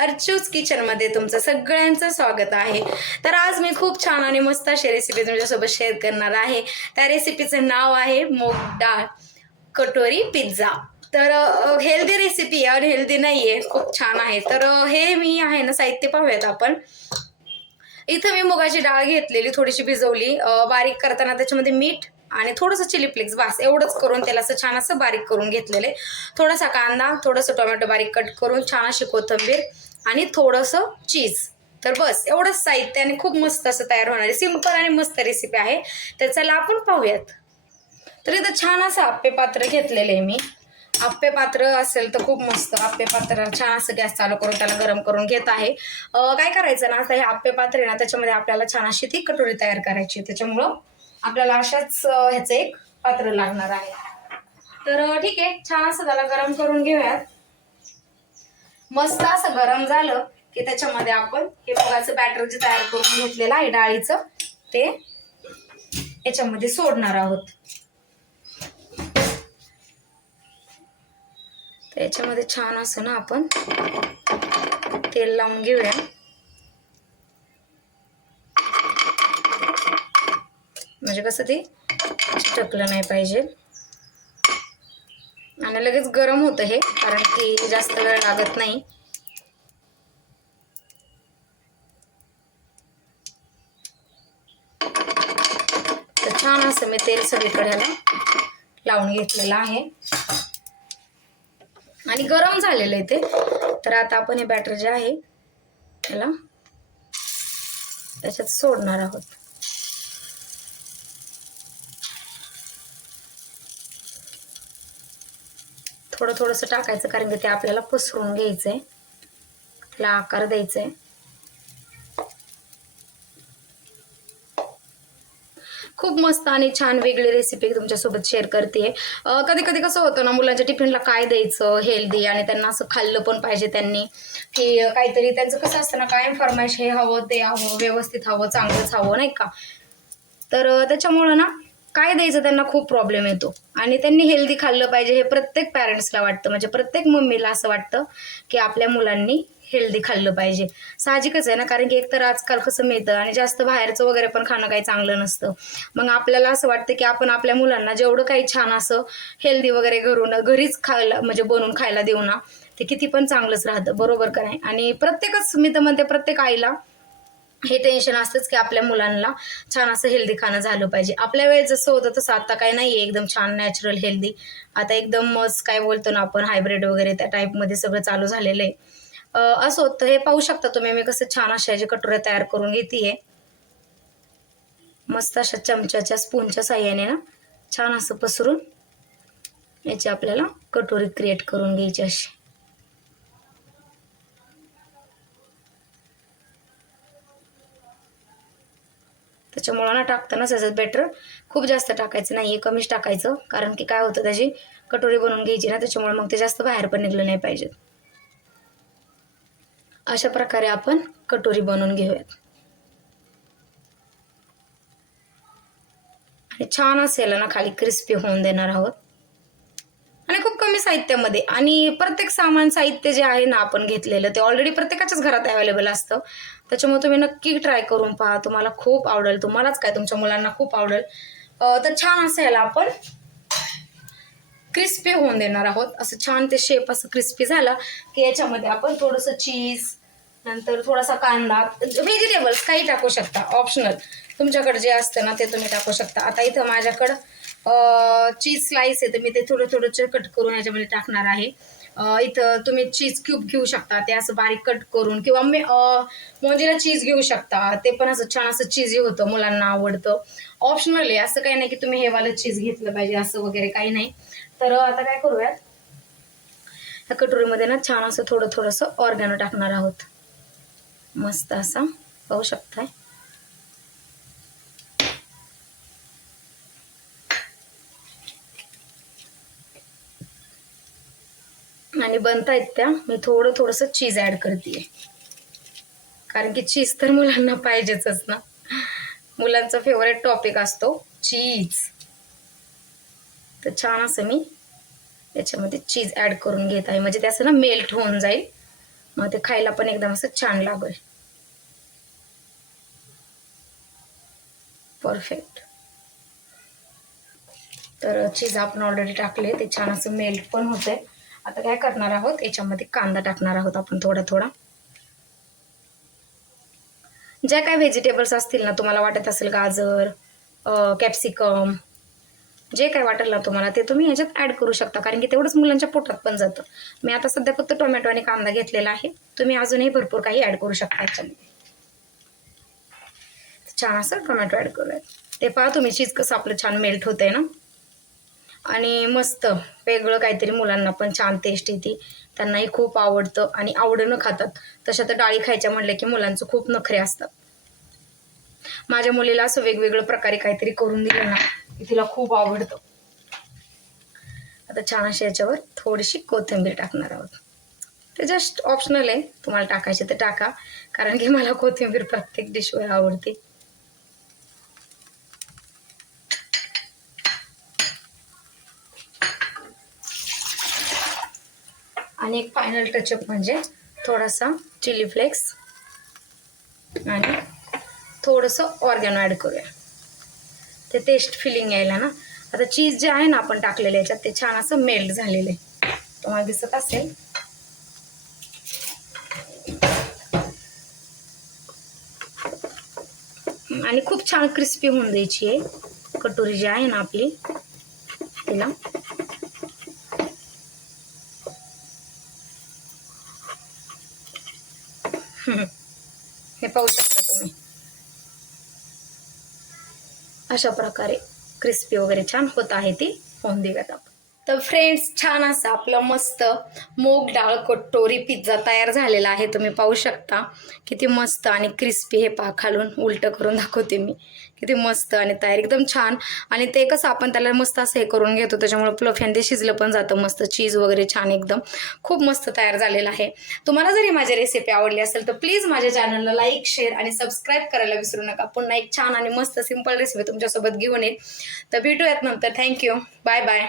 अर्चूज किचनमध्ये तुमचं सगळ्यांचं स्वागत आहे. तर आज मी खूप छान आणि मस्त अशी रेसिपी तुमच्यासोबत शेअर करणार आहे. त्या रेसिपीचं नाव आहे मूग डाळ कटोरी पिझ्झा तर हेल्दी रेसिपी आहे आणि हेल्दी नाही आहे खूप छान आहे. तर हे मी आहे ना साहित्य पाहूयात आपण. इथं मी मुगाची डाळ घेतलेली थोडीशी भिजवली. बारीक करताना त्याच्यामध्ये मीठ आणि थोडंसं चिली फ्लेक्स बास. एवढंच करून त्याला असं छान असं बारीक करून घेतलेले थोडासा कांदा थोडंसं टोमॅटो बारीक कट करून छान अशी कोथिंबीर आणि थोडंसं चीज तर बस एवढंच साहित्य आणि खूप मस्त असं तयार होणारी सिंपल आणि मस्त रेसिपी आहे. तर चला आपण पाहूयात. तर इथं छान असं आप्पे पात्र घेतलेले आहे मी. आप्पे पात्र असेल तर खूप मस्त. आप्पे पात्र छान असं गॅस चालू करून त्याला गरम करून घेत आहे. काय करायचं ना आता हे आप्पे पात्र आहे ना त्याच्यामध्ये आपल्याला छान अशी ती कटोरी तयार करायची आहे. त्याच्यामुळं आपल्याला अशाच ह्याचं एक पात्र लागणार आहे. तर ठीक आहे. छान असं त्याला गरम करून घेऊयात. मस्त असं गरम झालं की त्याच्यामध्ये आपण हे मुगाचं बॅटर जे तयार करून घेतलेलं आहे डाळीचं ते याच्यामध्ये सोडणार आहोत. याच्यामध्ये छान असं ना आपण तेल लावून घेऊया. म्हणजे कसं ते चिटकलं नाही पाहिजे. आणि लगेच गरम होतं हे कारण की जास्त वेळ लागत नाही. तर छान असं मी तेल सगळीकडे लावून घेतलेलं आहे. आणि गरम झालेलं आहे ते. तर आता आपण हे बॅटर जे आहे त्याला त्याच्यात सोडणार आहोत. थोडं थोडंसं टाकायचं कारण की ते आपल्याला पसरून घ्यायचंय. त्याला आकार द्यायचा आहे खूप मस्त आणि छान वेगळी रेसिपी तुमच्यासोबत शेअर करते कधी कधी कसं होतं ना मुलांच्या टिफिनला काय द्यायचं हेल्दी आणि त्यांना असं खाल्लं पण पाहिजे त्यांनी. की काहीतरी त्यांचं कसं असतं ना कायम फरमाईश हे हवं ते हवं व्यवस्थित हवं चांगलंच हवं नाही का? तर त्याच्यामुळं ना काय द्यायचं त्यांना खूप प्रॉब्लेम येतो. आणि त्यांनी हेल्दी खाल्लं पाहिजे हे प्रत्येक पॅरेंट्सला वाटतं. म्हणजे प्रत्येक मम्मीला असं वाटतं की आपल्या मुलांनी हेल्दी खाल्लं पाहिजे. साहजिकच आहे ना? कारण की एकतर आजकाल कसं मिळतं आणि जास्त बाहेरचं वगैरे पण खाणं काही चांगलं नसतं. मग आपल्याला असं वाटतं की आपण आपल्या मुलांना जेवढं काही छान असं हेल्दी वगैरे घरून घरीच खायला म्हणजे बनवून खायला देऊ ना ते किती पण चांगलंच राहतं. बरोबर का नाही? आणि प्रत्येकच मी तर म्हणते प्रत्येक आईला हे टेन्शन असतंच की आपल्या मुलांना छान असं हेल्दी खाणं झालं पाहिजे. आपल्या वेळेस जसं होतं तसं आता काय नाही आहे एकदम छान नॅचरल हेल्दी आता एकदम मस्त काय बोलतो ना आपण हायब्रिड वगैरे त्या टाईपमध्ये सगळं चालू झालेलं आहे. असं होतं हे पाहू शकता तुम्ही मी कसं छान अशा जे कटोऱ्या तयार करून घेते मस्त अशा चमच्याच्या स्पूनच्या साह्याने ना छान असं पसरून याची आपल्याला कटोरी क्रिएट करून घ्यायची अशी त्याच्यामुळं ना टाकताना त्याच्यात बेटर खूप जास्त टाकायचं नाही कमीच टाकायचं. कारण की काय होतं त्याची कटोरी बनवून घ्यायची ना त्याच्यामुळे मग ते जास्त बाहेर पण निघलं नाही पाहिजे. अशा प्रकारे आपण कटोरी बनवून घेऊयात. आणि छान असेल ना खाली क्रिस्पी होऊन देणार आहोत. आणि खूप कमी साहित्यामध्ये. आणि प्रत्येक सामान साहित्य जे आहे ना आपण घेतलेलं ते ऑलरेडी प्रत्येकाच्याच घरात अवेलेबल असतं. त्याच्यामुळे तुम्ही नक्की ट्राय करून पहा. तुम्हाला खूप आवडेल. तुम्हालाच काय? तुमच्या मुलांना खूप आवडेल. तर छान असं याला आपण क्रिस्पी होऊन देणार आहोत. असं छान ते शेप असं क्रिस्पी झालं की याच्यामध्ये आपण थोडंसं चीज नंतर थोडासा कांदा व्हेजिटेबल्स काही टाकू शकता. ऑप्शनल तुमच्याकडे जे असतं ना ते तुम्ही टाकू शकता. आता इथं माझ्याकडं चीज स्लाइस आहे. तर मी ते थोडं थोडं कट करून याच्यामध्ये टाकणार आहे. इथं तुम्ही चीज क्यूब घेऊ शकता ते असं बारीक कट करून किंवा मे मोंजीला चीज घेऊ शकता. ते पण असं छान असं चीज होतं मुलांना आवडतं. ऑप्शनल आहे असं काही नाही की तुम्ही हे वालं चीज घेतलं पाहिजे असं वगैरे काही नाही. तर आता काय करूयात? ह्या कटोरीमध्ये ना छान असं थोडं थोडंसं ऑर्गॅनो टाकणार आहोत. मस्त असा पाहू शकताय? आणि बनतायत त्या. मी थोडं थोडंसं चीज ॲड करते कारण की चीज तर मुलांना पाहिजेच ना. मुलांचा फेवरेट टॉपिक असतो चीज तर छान असं मी याच्यामध्ये चीज ॲड करून घेत आहे. म्हणजे ते असं ना मेल्ट होऊन जाईल. मग ते खायला पण एकदम असं छान लागेल. परफेक्ट तर चीज आपण ऑलरेडी टाकले ते छान असं मेल्ट पण होतंय. आता काय करणार आहोत? याच्यामध्ये कांदा टाकणार आहोत आपण थोडा थोडा. ज्या काय व्हेजिटेबल्स असतील ना तुम्हाला वाटत असेल गाजर कॅप्सिकम जे काय वाटेल ना तुम्हाला ते तुम्ही ह्याच्यात ॲड करू शकता. कारण की तेवढंच मुलांच्या पोटात पण जातं. मी आता सध्या फक्त टोमॅटो आणि कांदा घेतलेला आहे. तुम्ही अजूनही भरपूर काही ॲड करू शकता याच्यामध्ये. छान असं टोमॅटो ॲड करूयात. ते पहा तुम्ही चीज कसं आपलं छान मेल्ट होतंय ना? आणि मस्त वेगळं काहीतरी मुलांना पण छान टेस्ट येते. त्यांनाही खूप आवडतं आणि आवडीनं खातात. तशा तर डाळी खायच्या म्हणलं की मुलांचं खूप नखरे असतात. माझ्या मुलीला असं वेगवेगळं प्रकारे काहीतरी करून दिलं ना की तिला खूप आवडतं. आता छान अशी याच्यावर थोडीशी कोथिंबीर टाकणार आहोत. ते जस्ट ऑप्शनल आहे. तुम्हाला टाकायचे ते टाका. कारण की मला कोथिंबीर प्रत्येक डिशवर आवडते. आणि एक फायनल टचअप म्हणजे थोडासा चिली फ्लेक्स आणि थोडंसं ऑर्गॅनो ॲड करूया. ते टेस्ट फिलिंग यायला ना. आता चीज जे आहे ना आपण टाकलेलं याच्यात ते छान असं मेल्ट झालेलं आहे. तुम्हाला दिसत असेल. आणि खूप छान क्रिस्पी होऊन द्यायची आहे. कटोरी जी आहे ना आपली तिला. पाहू शकता तुम्ही. अशा प्रकारे क्रिस्पी वगैरे छान होत आहे ती होऊन देऊयात आपण तर फ्रेंड्स छान असं आपलं मस्त मूग डाळ कटोरी पिझ्झा तयार झालेला आहे. तुम्ही पाहू शकता. किती मस्त आणि क्रिस्पी हे पा खालून उलटं करून दाखवते मी. किती मस्त आणि तयार एकदम छान. आणि ते कसं आपण त्याला मस्त असं हे करून घेतो. त्याच्यामुळे प्लफ आणि ते शिजलं पण जातं. मस्त चीज वगैरे छान एकदम. खूप मस्त तयार झालेलं आहे. तुम्हाला जरी माझी रेसिपी आवडली असेल तर प्लीज माझ्या चॅनलला लाईक शेअर आणि सबस्क्राईब करायला विसरू नका. पुन्हा एक छान आणि मस्त सिंपल रेसिपी तुमच्यासोबत घेऊन येईल. तर भेटूयात नंतर. Thank you bye bye